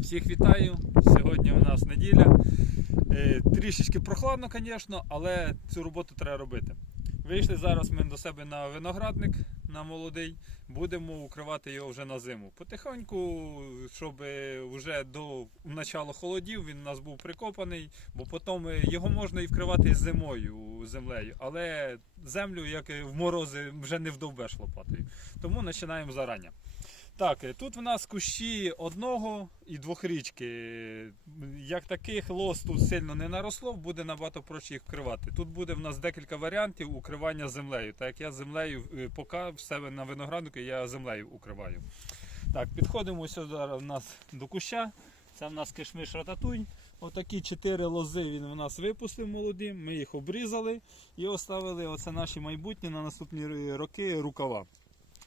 Всіх вітаю! Сьогодні у нас неділя. Е, Трішечки прохладно, звісно, але цю роботу треба робити. Вийшли зараз ми до себе на виноградник на молодий, будемо укривати його вже на зиму. Потихоньку, щоб вже до начала холодів він у нас був прикопаний, бо потім його можна і вкривати зимою землею, але землю, як в морози, вже не вдовбеш лопатою. Тому починаємо зарані. Так, е, тут в нас кущі одного і двохрічки. Як таких лос тут сильно не наросло, буде набагато проще їх вкривати. Тут буде в нас декілька варіантів укривання землею. Так як я землею е, поки в себе на винограднику я землею укриваю. Так, підходимо сюди в нас до куща. Це в нас кишмиш рататуй. Отакі чотири лози він у нас випустив молоді. Ми їх обрізали і оставили оце наші майбутні на наступні роки рукава.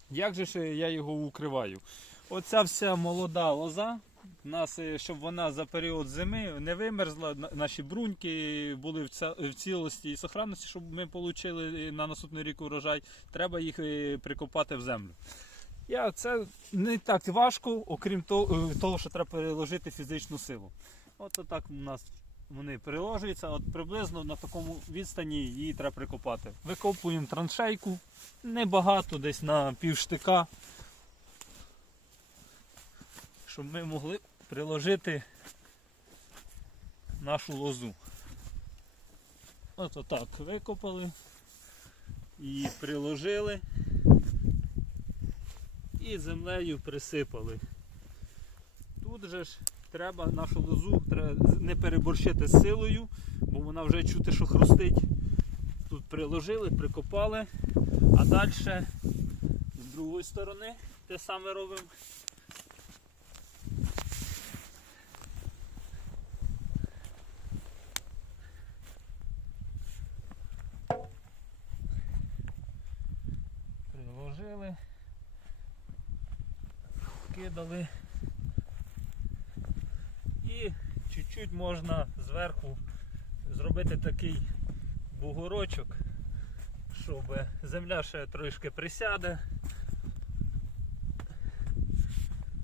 Як же ж я його укриваю? Оця вся молода лоза, нас, е, щоб вона за період зими не вимерзла, наші бруньки були в цілості і сохранності, щоб ми отримали на наступний рік урожай, треба їх е, прикопати в землю. Я, це не так важко, окрім того, е, що треба переложити фізичну силу. От отак у нас вони приложуються, от приблизно на такому відстані її треба прикопати. Викопуємо траншейку, небагато, десь на півштика, щоб ми могли приложити нашу лозу. От отак викопали і приложили і землею присипали. Тут же ж треба нашу лозу не переборщити силою, бо вона вже чути, що хрустить. Приложили, прикопали, а далі з другої сторони те саме робимо. Приложили, кидали. І чуть-чуть можна зверху зробити такий бугорочок, щоб земля ще трошки присяде.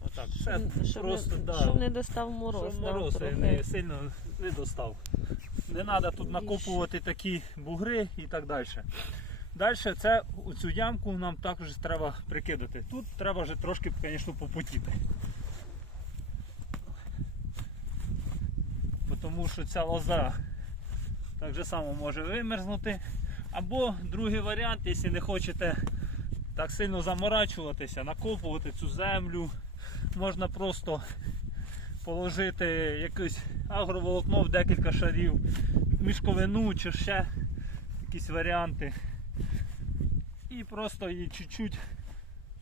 Отак, ще щоб, просто не, да, щоб не достав мороз. щоб мороз трохи. не сильно не достав. Не треба тут накопувати такі бугри і так далі. Далі це цю ямку нам також треба прикидати. Тут треба вже трошки, звісно, попотіти. Тому що ця лоза так же само може вимерзнути. Або другий варіант, якщо не хочете так сильно заморачуватися, накопувати цю землю, можна просто положити якесь агроволокно в декілька шарів, мішковину чи ще якісь варіанти. І просто її чуть-чуть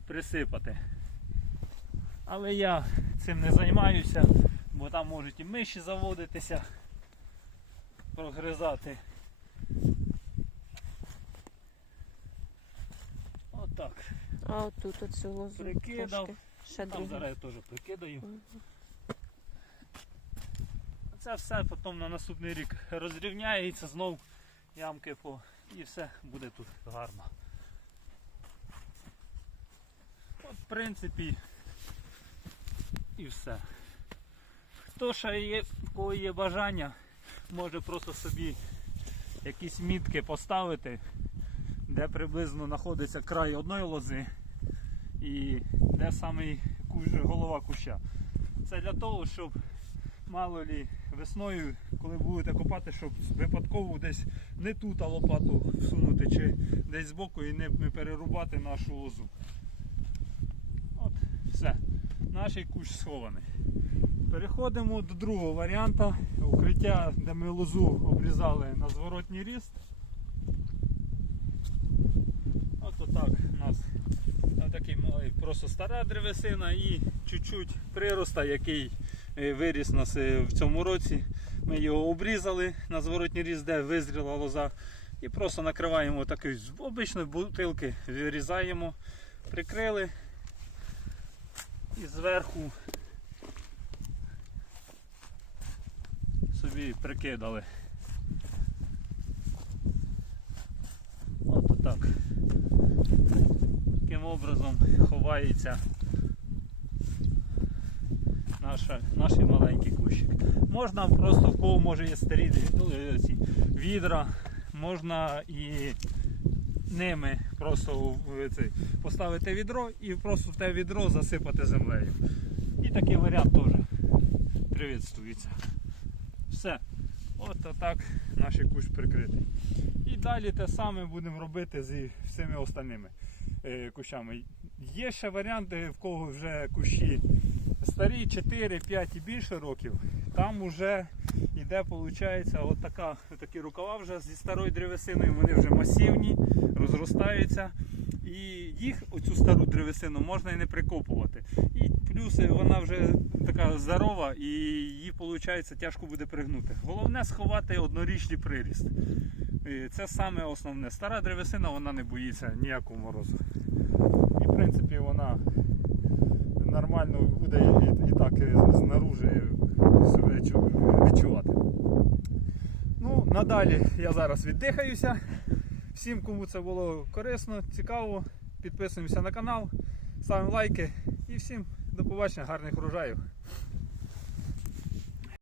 присипати. Але я цим не займаюся, бо там можуть і миші заводитися, прогризати. Отак. А отут оцю лозу Прикидав. трошки. Ще Там зараз я теж прикидаю. Це все потім на наступний рік розрівняється знов ямки по і все буде тут гарно. От в принципі і все. Хто ще є, в кого є бажання, може просто собі якісь мітки поставити, де приблизно знаходиться край одної лози і де самий голова куща. Це для того, щоб мало лі весною, коли будете копати, щоб випадково десь не тут а лопату всунути чи десь збоку і не перерубати нашу лозу. От, все. Наш кущ схований. Переходимо до другого варіанту. Укриття, де ми лозу обрізали на зворотній ріст. От отак у нас такий малий, просто стара древесина і чуть-чуть прироста, який е, виріс нас в цьому році. Ми його обрізали на зворотній різ, де визріла лоза. І просто накриваємо такою з обичної бутилки, вирізаємо, прикрили і зверху собі прикидали. От так. Таким образом ховається наша наш маленький кущик. Можна просто в кого може є старі е, відра, можна і ними просто поставити відро і просто в те відро засипати землею. І такий варіант теж привітствується. Все. От так наш кущ прикритий. І далі те саме будемо робити зі всіми остальними е, кущами. Є ще варіанти, в кого вже кущі старі 4, 5 і більше років. Там вже йде, виходить, от такі рукава вже зі старою древесиною, вони вже масивні, розростаються. І їх, оцю стару древесину, можна і не прикопувати. І плюс е, вона вже така здорова і її, виходить, тяжко буде пригнути. Головне сховати однорічний приріст. Це саме основне. Стара древесина вона не боїться ніякого морозу. І в принципі вона нормально буде і, і так знаружи себе відчувати. Ну, надалі я зараз віддихаюся. Всім, кому це було корисно, цікаво, підписуємося на канал, ставимо лайки і всім до побачення, гарних врожаїв.